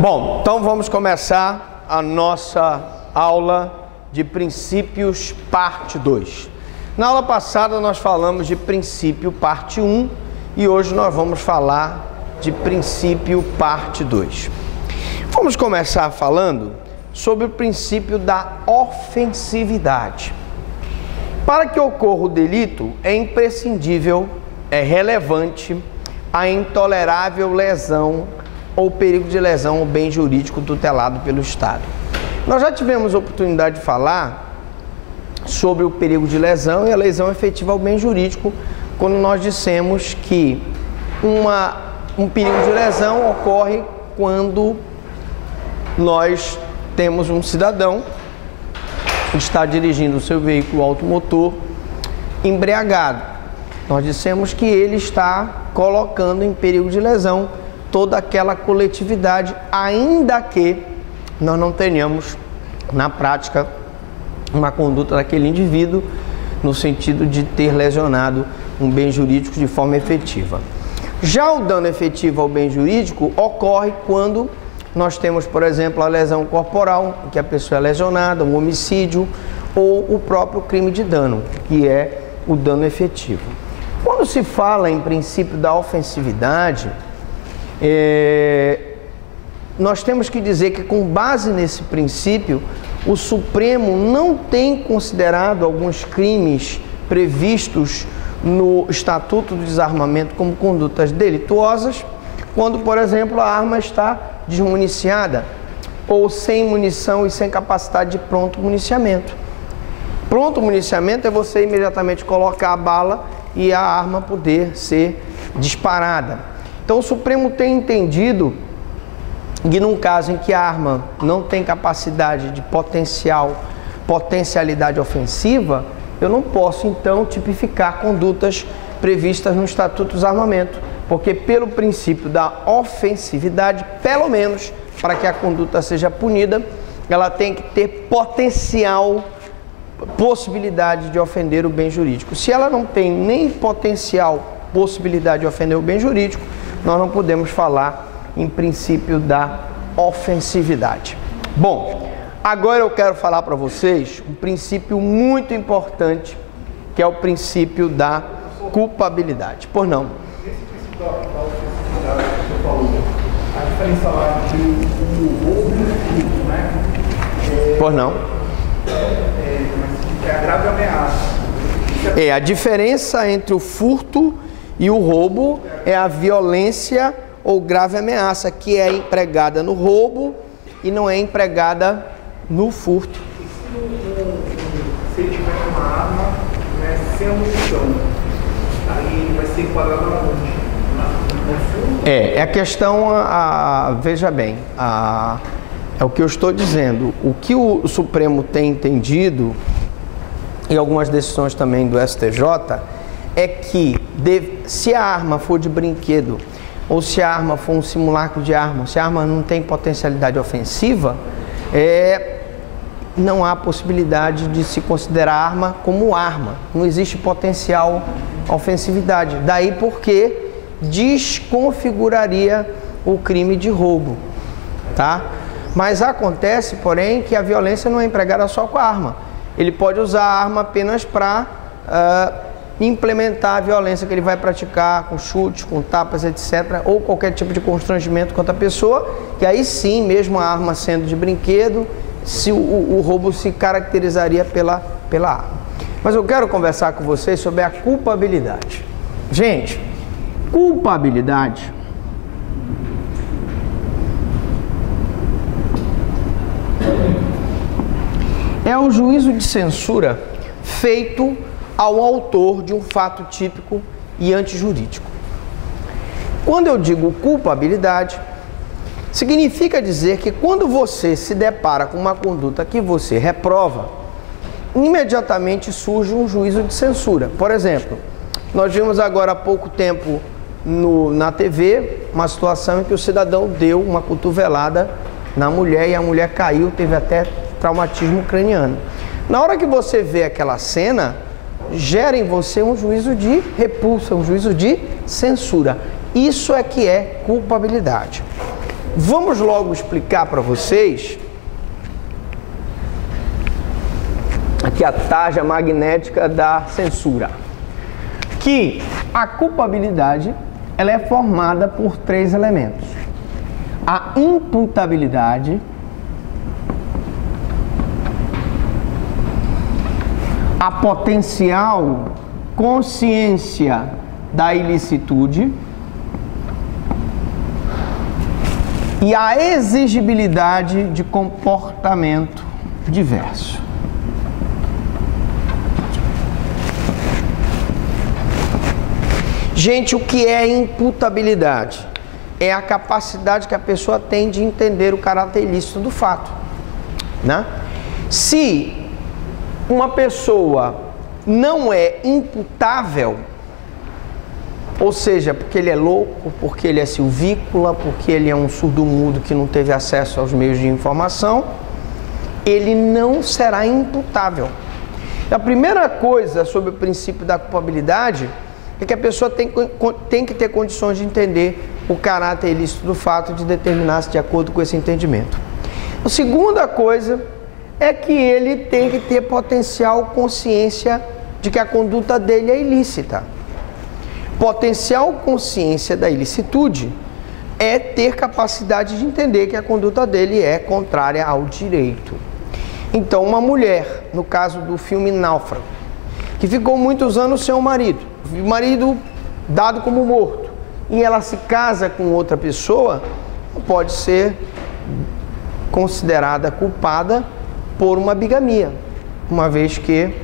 Bom, então vamos começar a nossa aula de princípios parte 2. Na aula passada nós falamos de princípio parte 1 e hoje nós vamos falar de princípio parte 2. Vamos começar falando sobre o princípio da ofensividade. Para que ocorra o delito, é imprescindível, é relevante a intolerável lesão ou perigo de lesão ao bem jurídico tutelado pelo Estado. Nós já tivemos a oportunidade de falar sobre o perigo de lesão e a lesão efetiva ao bem jurídico, quando nós dissemos que um perigo de lesão ocorre quando nós temos um cidadão que está dirigindo o seu veículo automotor embriagado. Nós dissemos que ele está colocando em perigo de lesão toda aquela coletividade, ainda que nós não tenhamos na prática uma conduta daquele indivíduo no sentido de ter lesionado um bem jurídico de forma efetiva. Já o dano efetivo ao bem jurídico ocorre quando nós temos, por exemplo, a lesão corporal, em que a pessoa é lesionada, um homicídio, ou o próprio crime de dano, que é o dano efetivo. Quando se fala em princípio da ofensividade, nós temos que dizer que, com base nesse princípio, o Supremo não tem considerado alguns crimes previstos no Estatuto do Desarmamento como condutas delituosas, quando, por exemplo, a arma está desmuniciada ou sem munição e sem capacidade de pronto municiamento. Pronto municiamento é você imediatamente colocar a bala e a arma poder ser disparada. Então o Supremo tem entendido que num caso em que a arma não tem capacidade de potencialidade ofensiva, eu não posso então tipificar condutas previstas no Estatuto do Desarmamento, porque pelo princípio da ofensividade, pelo menos para que a conduta seja punida, ela tem que ter possibilidade de ofender o bem jurídico. Se ela não tem nem possibilidade de ofender o bem jurídico, nós não podemos falar em princípio da ofensividade. Bom, agora eu quero falar para vocês um princípio muito importante, que é o princípio da culpabilidade. Por não? Esse princípio da ofensividade que você falou, a diferença lá entre o roubo e o furto, né? Por não? É a grave ameaça. A diferença entre o furto e o roubo é a violência ou grave ameaça, que é empregada no roubo e não é empregada no furto. E se ele tiver uma arma, né, sem munição, aí ele vai ser enquadrado aonde? No furto? É a questão, veja bem, é o que eu estou dizendo. O que o Supremo tem entendido, e algumas decisões também do STJ, é que se a arma for de brinquedo, ou se a arma for um simulacro de arma, se a arma não tem potencialidade ofensiva, não há possibilidade de se considerar a arma como arma. Não existe potencial ofensividade. Daí porque desconfiguraria o crime de roubo, tá? Mas acontece, porém, que a violência não é empregada só com a arma. Ele pode usar a arma apenas para implementar a violência que ele vai praticar com chutes, com tapas, etc., ou qualquer tipo de constrangimento contra a pessoa, e aí sim, mesmo a arma sendo de brinquedo, o roubo se caracterizaria pela arma. Mas eu quero conversar com vocês sobre a culpabilidade. Gente, culpabilidade é o juízo de censura feito ao autor de um fato típico e antijurídico. Quando eu digo culpabilidade, significa dizer que quando você se depara com uma conduta que você reprova, imediatamente surge um juízo de censura. Por exemplo, nós vimos agora há pouco tempo na TV uma situação em que o cidadão deu uma cotovelada na mulher e a mulher caiu, teve até traumatismo craniano. Na hora que você vê aquela cena, gera em você um juízo de repulsa, um juízo de censura. Isso é que é culpabilidade. Vamos logo explicar para vocês aqui a tarja magnética da censura, que a culpabilidade ela é formada por 3 elementos: a imputabilidade, a potencial consciência da ilicitude e a exigibilidade de comportamento diverso. Gente, o que é imputabilidade? É a capacidade que a pessoa tem de entender o caráter ilícito do fato, né? Se uma pessoa não é imputável, ou seja, porque ele é louco, porque ele é silvícola, porque ele é um surdo-mudo que não teve acesso aos meios de informação, ele não será imputável. A primeira coisa sobre o princípio da culpabilidade é que a pessoa tem que ter condições de entender o caráter ilícito do fato e de determinar-se de acordo com esse entendimento. A segunda coisa é que ele tem que ter potencial consciência de que a conduta dele é ilícita. Potencial consciência da ilicitude é ter capacidade de entender que a conduta dele é contrária ao direito. Então, uma mulher, no caso do filme Náufrago, que ficou muitos anos sem o marido dado como morto, e ela se casa com outra pessoa, pode ser considerada culpada por uma bigamia, uma vez que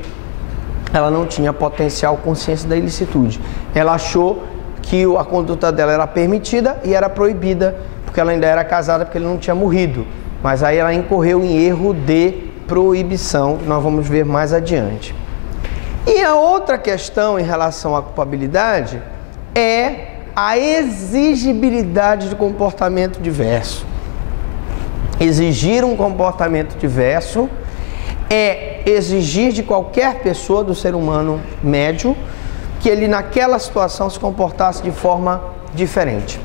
ela não tinha potencial consciência da ilicitude. Ela achou que a conduta dela era permitida e era proibida, porque ela ainda era casada, porque ele não tinha morrido. Mas aí ela incorreu em erro de proibição, que nós vamos ver mais adiante. E a outra questão em relação à culpabilidade é a exigibilidade de comportamento diverso. Exigir um comportamento diverso é exigir de qualquer pessoa, do ser humano médio, que ele naquela situação se comportasse de forma diferente.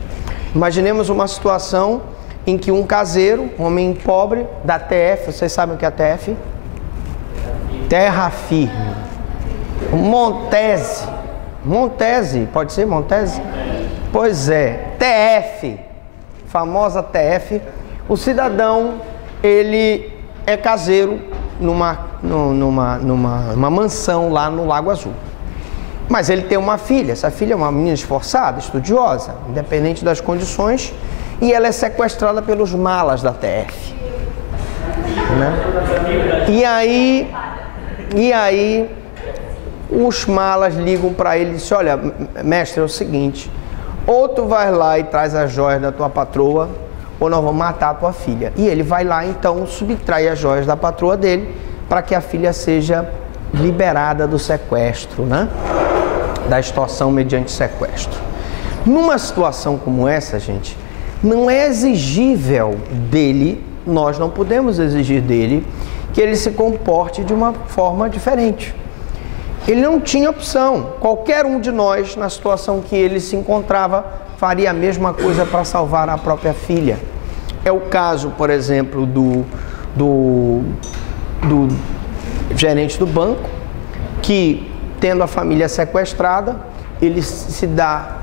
Imaginemos uma situação em que um caseiro, um homem pobre, da TF, vocês sabem o que é a TF? Terra firme. Montese, pode ser Montese? Pois é, TF, famosa TF. O cidadão, ele é caseiro numa mansão lá no Lago Azul. Mas ele tem uma filha, essa filha é uma menina esforçada, estudiosa, independente das condições, e ela é sequestrada pelos malas da TF. Né? E aí os malas ligam para ele e dizem: olha, mestre, é o seguinte, ou tu vai lá e traz as joias da tua patroa, ou nós vamos matar a tua filha. E ele vai lá, então, subtrai as joias da patroa dele, para que a filha seja liberada do sequestro, né? Da extorsão mediante sequestro. Numa situação como essa, gente, não é exigível dele, nós não podemos exigir dele, que ele se comporte de uma forma diferente. Ele não tinha opção. Qualquer um de nós, na situação que ele se encontrava, faria a mesma coisa para salvar a própria filha. É o caso, por exemplo, do gerente do banco, que, tendo a família sequestrada, ele se dá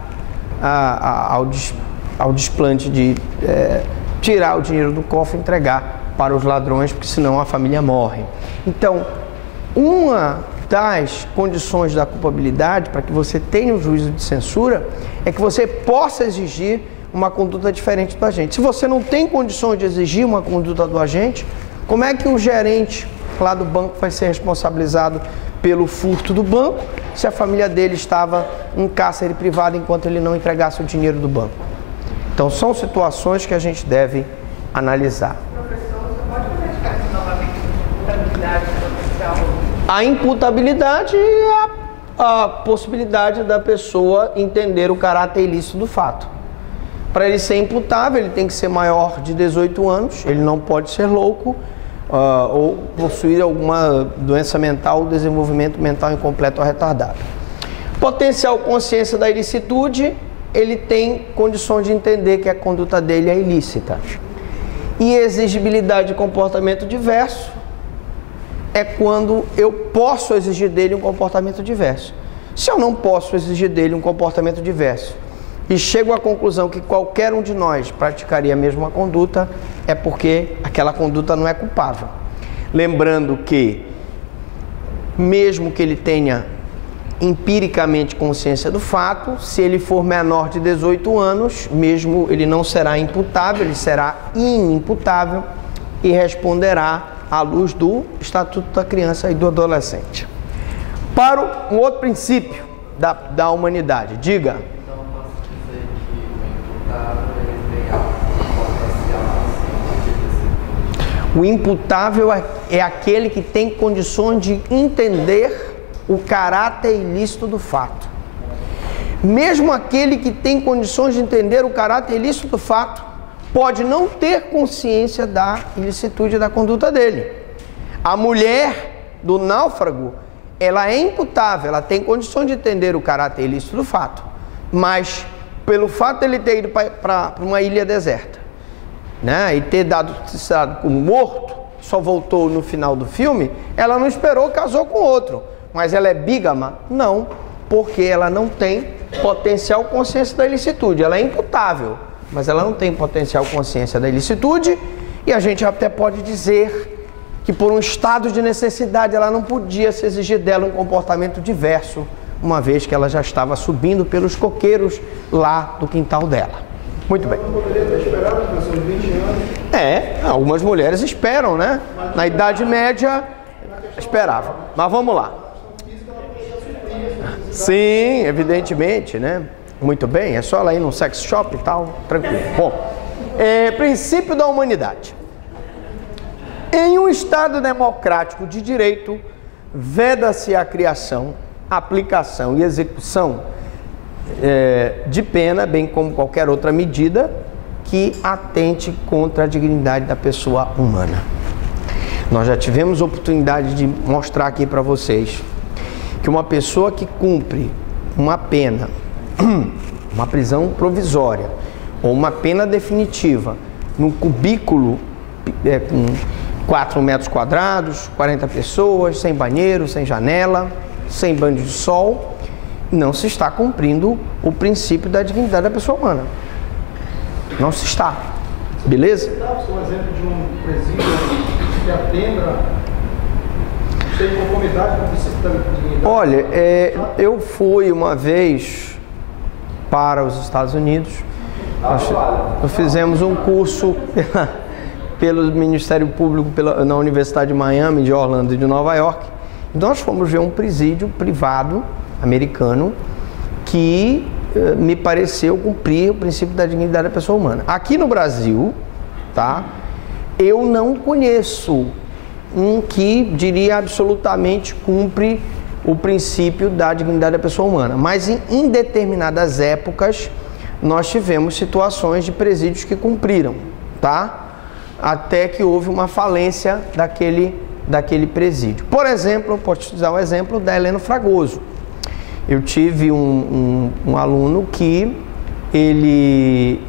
ao desplante de tirar o dinheiro do cofre e entregar para os ladrões, porque senão a família morre. Então, uma das condições da culpabilidade, para que você tenha um juízo de censura, é que você possa exigir uma conduta diferente do agente. Se você não tem condições de exigir uma conduta do agente, como é que o gerente lá do banco vai ser responsabilizado pelo furto do banco, se a família dele estava em cárcere privado enquanto ele não entregasse o dinheiro do banco? Então, são situações que a gente deve analisar. Professor, você pode verificar aqui novamente a imputabilidade potencial? A imputabilidade é a possibilidade da pessoa entender o caráter ilícito do fato. Para ele ser imputável, ele tem que ser maior de 18 anos, ele não pode ser louco, ou possuir alguma doença mental ou desenvolvimento mental incompleto ou retardado. Potencial consciência da ilicitude ele tem condições de entender que a conduta dele é ilícita. E exigibilidade de comportamento diverso é quando eu posso exigir dele um comportamento diverso. Se eu não posso exigir dele um comportamento diverso e chego à conclusão que qualquer um de nós praticaria a mesma conduta, é porque aquela conduta não é culpável. Lembrando que, mesmo que ele tenha empiricamente consciência do fato, se ele for menor de 18 anos, mesmo ele não será imputável, ele será inimputável e responderá à luz do Estatuto da Criança e do Adolescente. Para um outro princípio da humanidade, diga. Então, posso dizer que o imputável tem a potencial. O imputável é aquele que tem condições de entender o caráter ilícito do fato. Mesmo aquele que tem condições de entender o caráter ilícito do fato, pode não ter consciência da ilicitude da conduta dele. A mulher do náufrago, ela é imputável, ela tem condições de entender o caráter ilícito do fato, mas pelo fato de ele ter ido para uma ilha deserta, né, e ter dado como morto, só voltou no final do filme, ela não esperou, casou com outro. Mas ela é bígama? Não, porque ela não tem potencial consciência da ilicitude. Ela é imputável, mas ela não tem potencial consciência da ilicitude, e a gente até pode dizer que por um estado de necessidade ela não podia se exigir dela um comportamento diverso, uma vez que ela já estava subindo pelos coqueiros lá do quintal dela. Muito bem. Não poderia ter esperado para seus 20 anos? Algumas mulheres esperam, né? Na Idade Média, esperavam. Mas vamos lá. Sim, evidentemente, né? Muito bem, é só ela ir num sex shop e tal, tranquilo. Bom, princípio da humanidade. Em um Estado democrático de direito, veda-se a criação, aplicação e execução de pena, bem como qualquer outra medida que atente contra a dignidade da pessoa humana. Nós já tivemos oportunidade de mostrar aqui para vocês que uma pessoa que cumpre uma pena, uma prisão provisória ou uma pena definitiva num cubículo com 4 metros quadrados, 40 pessoas, sem banheiro, sem janela, sem banho de sol, não se está cumprindo o princípio da dignidade da pessoa humana. Não se está. Beleza? Você dá um exemplo de um presídio que atenda tem conformidade com o princípio da dignidade? Olha, eu fui uma vez para os Estados Unidos. Nós fizemos um curso pelo Ministério Público na Universidade de Miami, de Orlando e de Nova York. Então nós fomos ver um presídio privado americano que me pareceu cumprir o princípio da dignidade da pessoa humana. Aqui no Brasil, tá? Eu não conheço um que diria absolutamente cumpre o princípio da dignidade da pessoa humana. Mas em determinadas épocas nós tivemos situações de presídios que cumpriram, tá? Até que houve uma falência daquele presídio. Por exemplo, eu posso te dar um exemplo da Heleno Fragoso. Eu tive um aluno que ele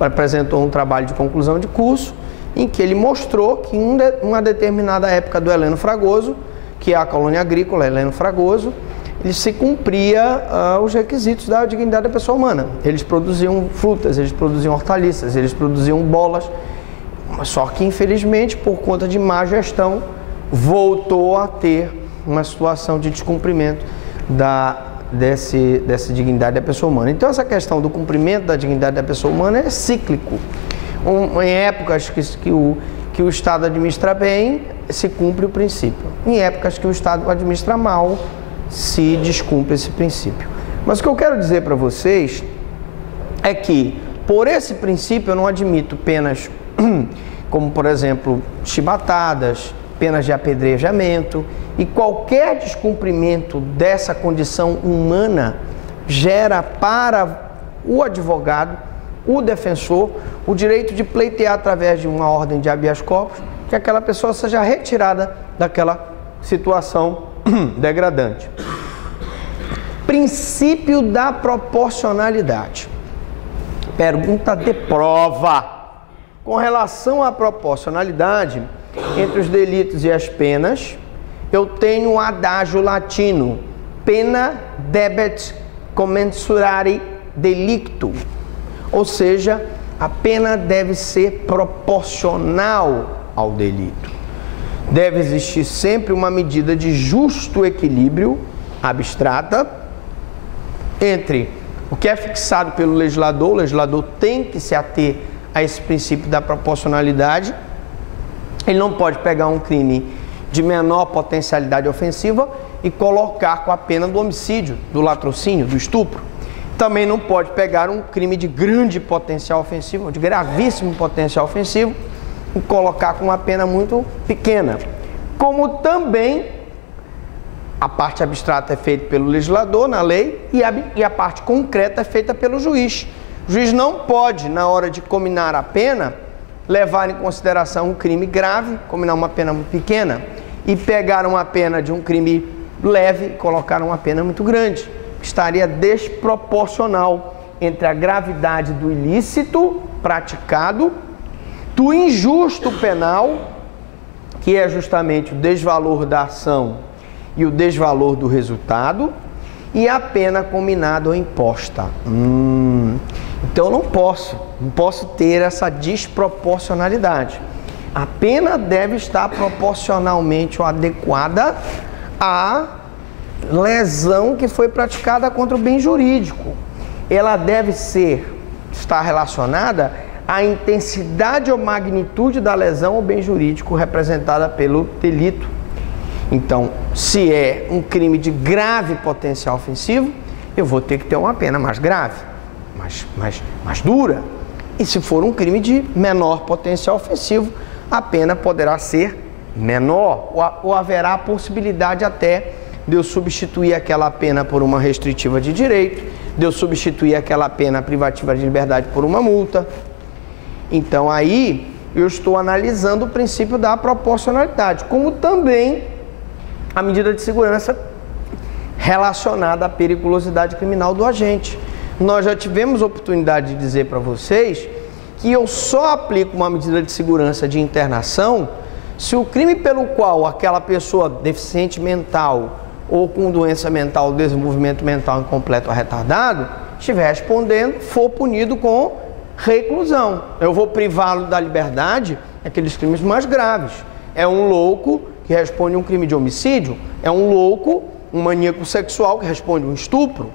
apresentou um trabalho de conclusão de curso em que ele mostrou que em uma determinada época do Heleno Fragoso, que é a colônia agrícola Heleno Fragoso, ele se cumpria os requisitos da dignidade da pessoa humana. Eles produziam frutas, eles produziam hortaliças, eles produziam bolas, só que infelizmente por conta de má gestão voltou a ter uma situação de descumprimento dessa dignidade da pessoa humana. Então essa questão do cumprimento da dignidade da pessoa humana é cíclico. Em épocas que o Estado administra bem, se cumpre o princípio. Em épocas que o Estado administra mal, se descumpre esse princípio. Mas o que eu quero dizer para vocês é que, por esse princípio, eu não admito penas como, por exemplo, chibatadas, penas de apedrejamento, e qualquer descumprimento dessa condição humana gera para o advogado, o defensor, o direito de pleitear através de uma ordem de habeas corpus que aquela pessoa seja retirada daquela situação degradante. Princípio da proporcionalidade. Pergunta de prova. Com relação à proporcionalidade entre os delitos e as penas, eu tenho um adágio latino: pena debet commensurare delicto. Ou seja, a pena deve ser proporcional ao delito. Deve existir sempre uma medida de justo equilíbrio abstrata entre o que é fixado pelo legislador. O legislador tem que se ater a esse princípio da proporcionalidade. Ele não pode pegar um crime de menor potencialidade ofensiva e colocar com a pena do homicídio, do latrocínio, do estupro. Também não pode pegar um crime de grande potencial ofensivo, de gravíssimo potencial ofensivo, e colocar com uma pena muito pequena. Como também a parte abstrata é feita pelo legislador na lei e a parte concreta é feita pelo juiz. O juiz não pode, na hora de comminar a pena, levar em consideração um crime grave, comminar uma pena muito pequena, e pegar uma pena de um crime leve e colocar uma pena muito grande. Estaria desproporcional entre a gravidade do ilícito praticado, do injusto penal, que é justamente o desvalor da ação e o desvalor do resultado, e a pena combinada ou imposta. Então eu não posso ter essa desproporcionalidade. A pena deve estar proporcionalmente adequada à lesão que foi praticada contra o bem jurídico. Ela deve estar relacionada à intensidade ou magnitude da lesão ou bem jurídico representada pelo delito. Então, se é um crime de grave potencial ofensivo, eu vou ter que ter uma pena mais grave, mais dura. E se for um crime de menor potencial ofensivo, a pena poderá ser menor, ou haverá a possibilidade até de eu substituir aquela pena por uma restritiva de direito, de eu substituir aquela pena privativa de liberdade por uma multa. Então aí eu estou analisando o princípio da proporcionalidade, como também a medida de segurança relacionada à periculosidade criminal do agente. Nós já tivemos a oportunidade de dizer para vocês que eu só aplico uma medida de segurança de internação se o crime pelo qual aquela pessoa deficiente mental ou com doença mental, desenvolvimento mental incompleto ou retardado, estiver respondendo, for punido com reclusão. Eu vou privá-lo da liberdade naqueles crimes mais graves. É um louco que responde um crime de homicídio, é um louco, um maníaco sexual que responde um estupro.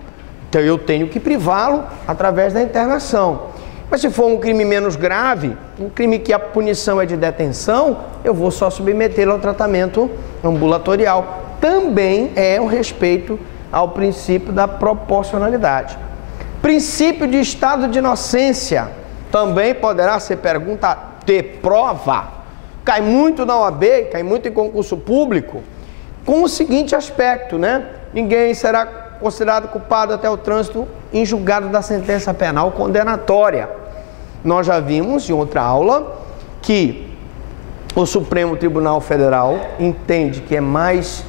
Então eu tenho que privá-lo através da internação. Mas se for um crime menos grave, um crime que a punição é de detenção, eu vou só submetê-lo ao tratamento ambulatorial. Também é um respeito ao princípio da proporcionalidade. Princípio de estado de inocência também poderá ser pergunta de prova. Cai muito na OAB, cai muito em concurso público, com o seguinte aspecto, né? Ninguém será considerado culpado até o trânsito em julgado da sentença penal condenatória. Nós já vimos em outra aula que o Supremo Tribunal Federal entende que é mais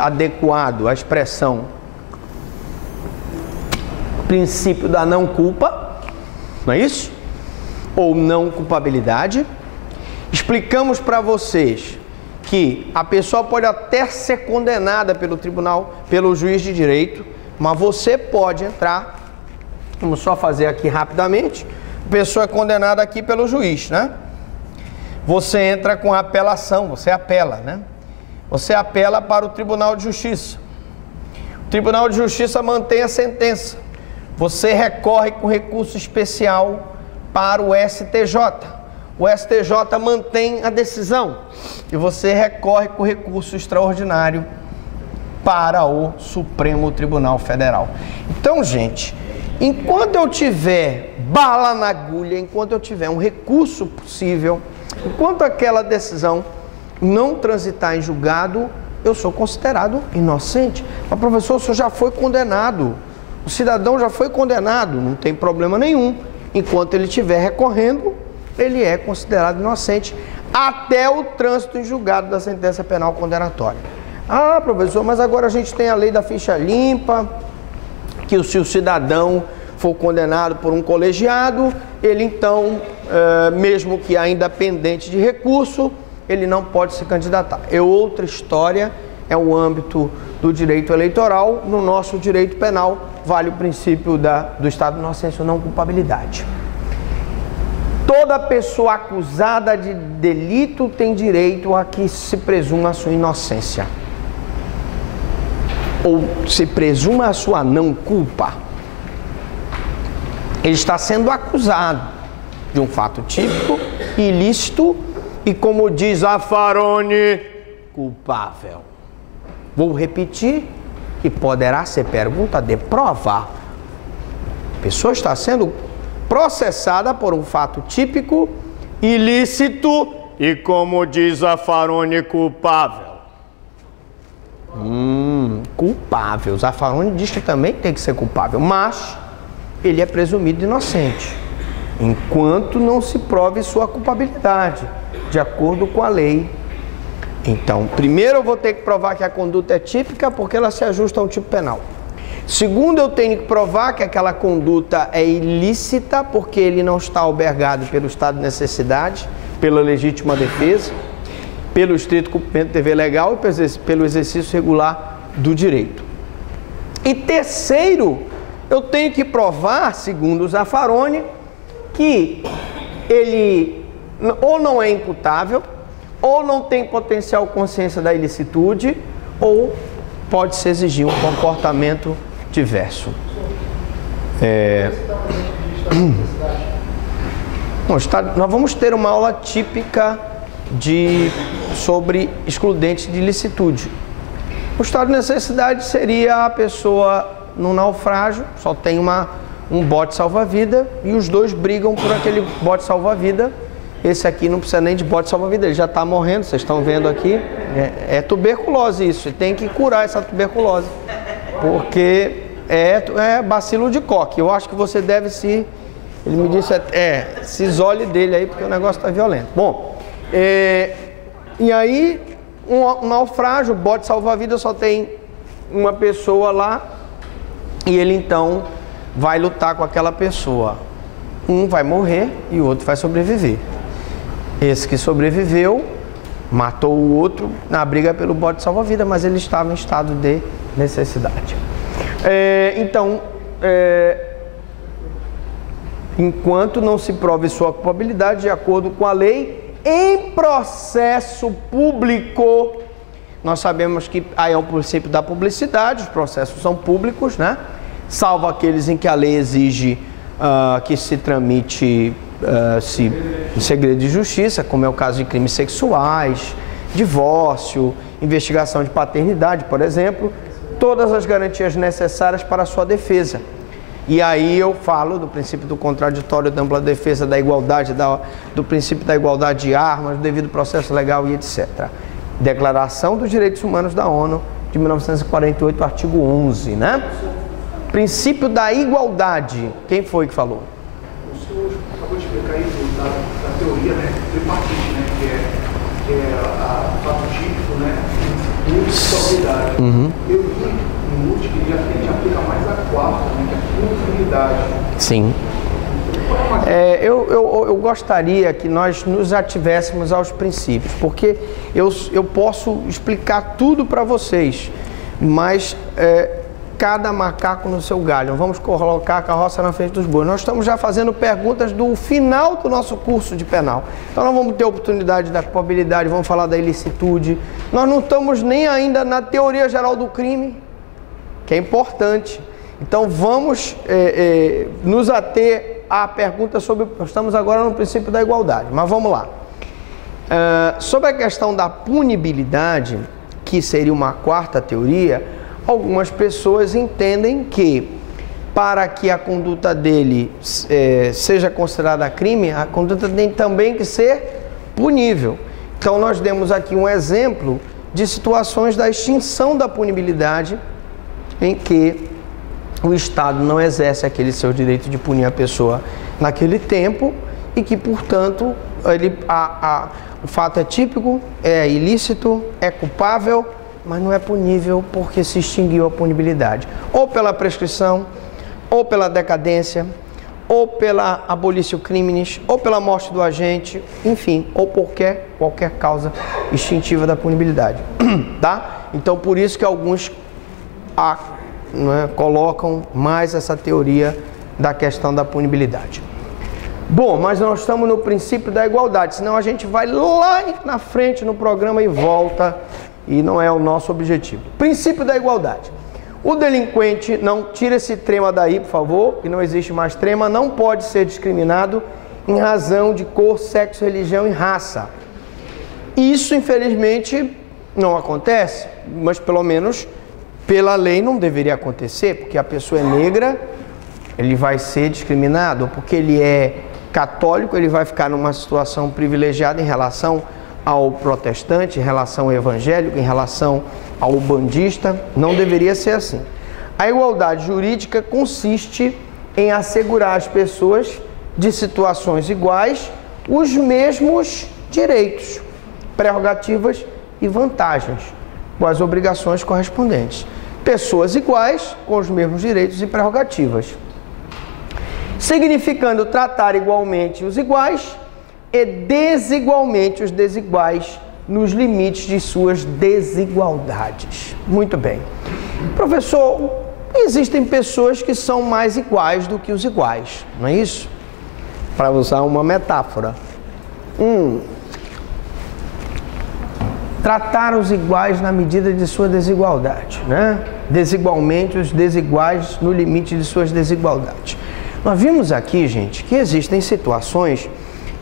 adequado a expressão princípio da não culpa, não é isso? Ou não culpabilidade. Explicamos para vocês que a pessoa pode até ser condenada pelo tribunal, pelo juiz de direito, mas você pode entrar, vamos só fazer aqui rapidamente, a pessoa é condenada aqui pelo juiz, né? Você entra com a apelação, você apela, né? Você apela para o Tribunal de Justiça. O Tribunal de Justiça mantém a sentença. Você recorre com recurso especial para o STJ. O STJ mantém a decisão e você recorre com recurso extraordinário para o Supremo Tribunal Federal. Então, gente, enquanto eu tiver bala na agulha, enquanto eu tiver um recurso possível, enquanto aquela decisão não transitar em julgado, eu sou considerado inocente. Mas, professor, o senhor já foi condenado. O cidadão já foi condenado, não tem problema nenhum. Enquanto ele estiver recorrendo, ele é considerado inocente até o trânsito em julgado da sentença penal condenatória. Ah, professor, mas agora a gente tem a lei da ficha limpa, que se o cidadão for condenado por um colegiado, ele então, mesmo que ainda pendente de recurso, ele não pode se candidatar. É outra história, é o âmbito do direito eleitoral. No nosso direito penal, vale o princípio do estado de inocência ou não culpabilidade. Toda pessoa acusada de delito tem direito a que se presuma a sua inocência, ou se presuma a sua não culpa. Ele está sendo acusado de um fato típico, ilícito e, como diz Zaffaroni, culpável. Vou repetir, que poderá ser pergunta de prova. A pessoa está sendo processada por um fato típico, ilícito e, como diz Zaffaroni, culpável. Culpável. Zaffaroni diz que também tem que ser culpável, mas ele é presumido inocente, enquanto não se prove sua culpabilidade, de acordo com a lei. Então, primeiro eu vou ter que provar que a conduta é típica, porque ela se ajusta ao tipo penal. Segundo, eu tenho que provar que aquela conduta é ilícita, porque ele não está albergado pelo estado de necessidade, pela legítima defesa, pelo estrito cumprimento do dever legal e pelo exercício regular do direito. E terceiro, eu tenho que provar, segundo o Zaffaroni, que ele ou não é imputável, ou não tem potencial consciência da ilicitude, ou pode-se exigir um comportamento diverso. Nós vamos ter uma aula típica sobre excludentes de ilicitude. O estado de necessidade seria a pessoa no naufrágio, só tem um bote salva-vida e os dois brigam por aquele bote salva-vida. Esse aqui não precisa nem de bote salva-vida, ele já está morrendo, vocês estão vendo aqui. É tuberculose isso, tem que curar essa tuberculose, porque é bacilo de Koch. Eu acho que você deve se... Ele me disse, se isole dele aí, porque o negócio está violento. Bom, e aí, um naufrágio, bote salva-vida, só tem uma pessoa lá, e ele então vai lutar com aquela pessoa. Um vai morrer e o outro vai sobreviver. Esse que sobreviveu matou o outro na briga pelo bote salva-vida, mas ele estava em estado de necessidade. Enquanto não se prove sua culpabilidade de acordo com a lei, em processo público, nós sabemos que aí é o princípio da publicidade, os processos são públicos, né? Salvo aqueles em que a lei exige que se tramite em segredo de justiça, como é o caso de crimes sexuais, divórcio, investigação de paternidade, por exemplo, todas as garantias necessárias para a sua defesa. E aí eu falo do princípio do contraditório, da ampla defesa, da igualdade, do princípio da igualdade de armas, do devido processo legal e etc. Declaração dos Direitos Humanos da ONU, de 1948, artigo 11, né? Princípio da igualdade. Quem foi que falou? O senhor acabou de explicar isso da teoria, né? Tripartite, né? Que é a fato típico, né? Multiplicidade. Eu vi no último que a gente aplica mais a quarta, né? Que é a continuidade. Sim. Eu gostaria que nós nos ativéssemos aos princípios, porque eu posso explicar tudo para vocês, mas cada macaco no seu galho. Vamos colocar a carroça na frente dos bois. Nós estamos já fazendo perguntas do final do nosso curso de penal. Então nós vamos ter oportunidade da culpabilidade, vamos falar da ilicitude. Nós não estamos nem ainda na teoria geral do crime, que é importante. Então vamos nos ater à pergunta sobre... Nós estamos agora no princípio da igualdade, mas vamos lá. Sobre a questão da punibilidade, que seria uma quarta teoria, algumas pessoas entendem que para que a conduta dele seja considerada crime, a conduta tem também que ser punível. Então nós demos aqui um exemplo de situações da extinção da punibilidade em que o Estado não exerce aquele seu direito de punir a pessoa naquele tempo e que, portanto, o fato é típico, é ilícito, é culpável mas não é punível porque se extinguiu a punibilidade. Ou pela prescrição, ou pela decadência, ou pela abolitio criminis, ou pela morte do agente, enfim, ou por qualquer causa extintiva da punibilidade, tá? Então, por isso que alguns colocam mais essa teoria da questão da punibilidade. Bom, mas nós estamos no princípio da igualdade, senão a gente vai lá na frente no programa e volta, e não é o nosso objetivo. Princípio da igualdade. O delinquente, não tira esse trema daí, por favor, que não existe mais trema, não pode ser discriminado em razão de cor, sexo, religião e raça. Isso, infelizmente, não acontece, mas pelo menos pela lei não deveria acontecer, porque a pessoa é negra, ele vai ser discriminado, ou porque ele é católico, ele vai ficar numa situação privilegiada em relação ao protestante, em relação ao evangélico, em relação ao bandista. Não deveria ser assim. A igualdade jurídica consiste em assegurar às pessoas de situações iguais os mesmos direitos, prerrogativas e vantagens, com as obrigações correspondentes. Pessoas iguais com os mesmos direitos e prerrogativas, significando tratar igualmente os iguais e desigualmente os desiguais nos limites de suas desigualdades. Muito bem. Professor, existem pessoas que são mais iguais do que os iguais, não é isso? Para usar uma metáfora. Tratar os iguais na medida de sua desigualdade, né? Desigualmente os desiguais no limite de suas desigualdades. Nós vimos aqui, gente, que existem situações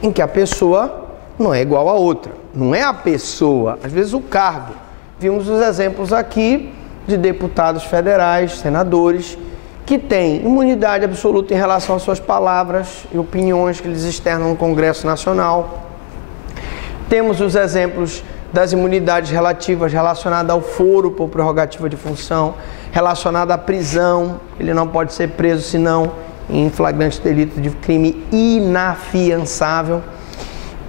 em que a pessoa não é igual a outra. Não é a pessoa, às vezes o cargo. Vimos os exemplos aqui de deputados federais, senadores, que têm imunidade absoluta em relação às suas palavras e opiniões que eles externam no Congresso Nacional. Temos os exemplos das imunidades relativas relacionadas ao foro por prerrogativa de função, relacionada à prisão. Ele não pode ser preso senão em flagrante delito de crime inafiançável.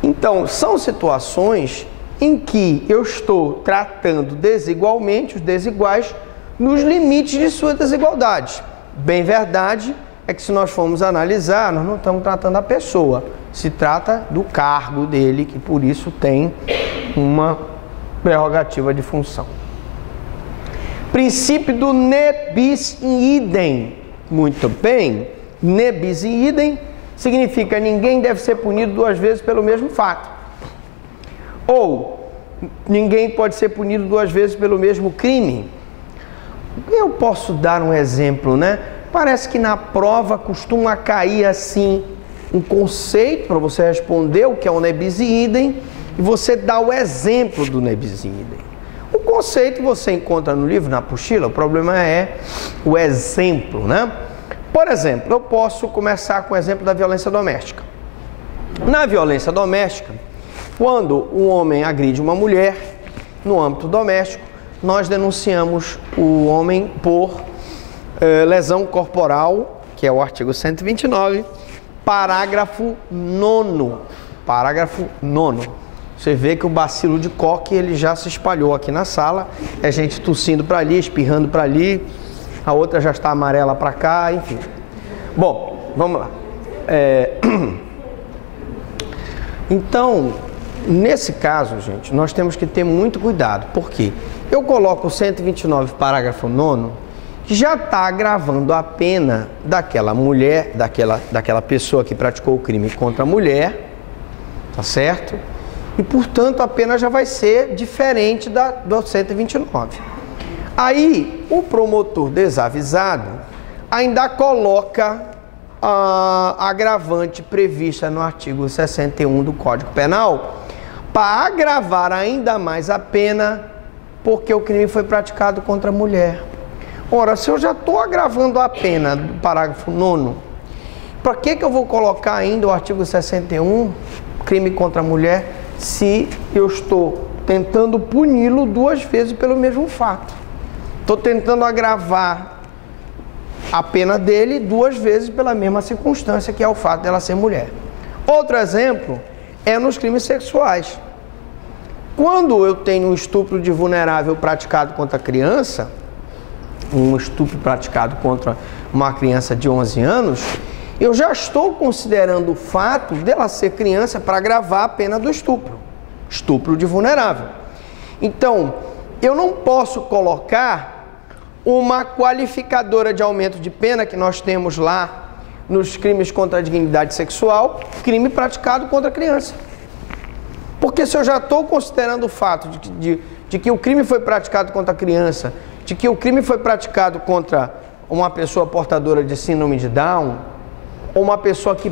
Então, são situações em que eu estou tratando desigualmente os desiguais nos limites de suas desigualdades. Bem verdade é que se nós formos analisar, nós não estamos tratando a pessoa, se trata do cargo dele, que por isso tem uma prerrogativa de função. Princípio do ne bis in idem. Muito bem. Ne bis in idem significa ninguém deve ser punido duas vezes pelo mesmo fato. Ou ninguém pode ser punido duas vezes pelo mesmo crime. Eu posso dar um exemplo, né? Parece que na prova costuma cair assim um conceito para você responder o que é o ne bis in idem e você dá o exemplo do ne bis in idem. O conceito você encontra no livro, na apostila, o problema é o exemplo, né? Por exemplo, eu posso começar com o exemplo da violência doméstica. Na violência doméstica, quando um homem agride uma mulher no âmbito doméstico, nós denunciamos o homem por lesão corporal, que é o artigo 129, parágrafo 9º. Parágrafo 9º. Você vê que o bacilo de Koch ele já se espalhou aqui na sala, é gente tossindo para ali, espirrando para ali, a outra já está amarela para cá, enfim. Bom, vamos lá. Então, nesse caso, gente, nós temos que ter muito cuidado, porque eu coloco o 129, parágrafo 9º, que já está agravando a pena daquela mulher, daquela pessoa que praticou o crime contra a mulher, tá certo? E, portanto, a pena já vai ser diferente do 129. Aí, o promotor desavisado ainda coloca a agravante prevista no artigo 61 do Código Penal para agravar ainda mais a pena porque o crime foi praticado contra a mulher. Ora, se eu já estou agravando a pena do parágrafo 9º, para que eu vou colocar ainda o artigo 61, crime contra a mulher, se eu estou tentando puni-lo duas vezes pelo mesmo fato? Estou tentando agravar a pena dele duas vezes pela mesma circunstância, que é o fato dela ser mulher. Outro exemplo é nos crimes sexuais. Quando eu tenho um estupro de vulnerável praticado contra a criança, um estupro praticado contra uma criança de 11 anos, eu já estou considerando o fato dela ser criança para agravar a pena do estupro. Estupro de vulnerável. Então, eu não posso colocar uma qualificadora de aumento de pena que nós temos lá nos crimes contra a dignidade sexual, crime praticado contra a criança. Porque se eu já estou considerando o fato de que o crime foi praticado contra a criança, de que o crime foi praticado contra uma pessoa portadora de síndrome de Down, ou uma pessoa que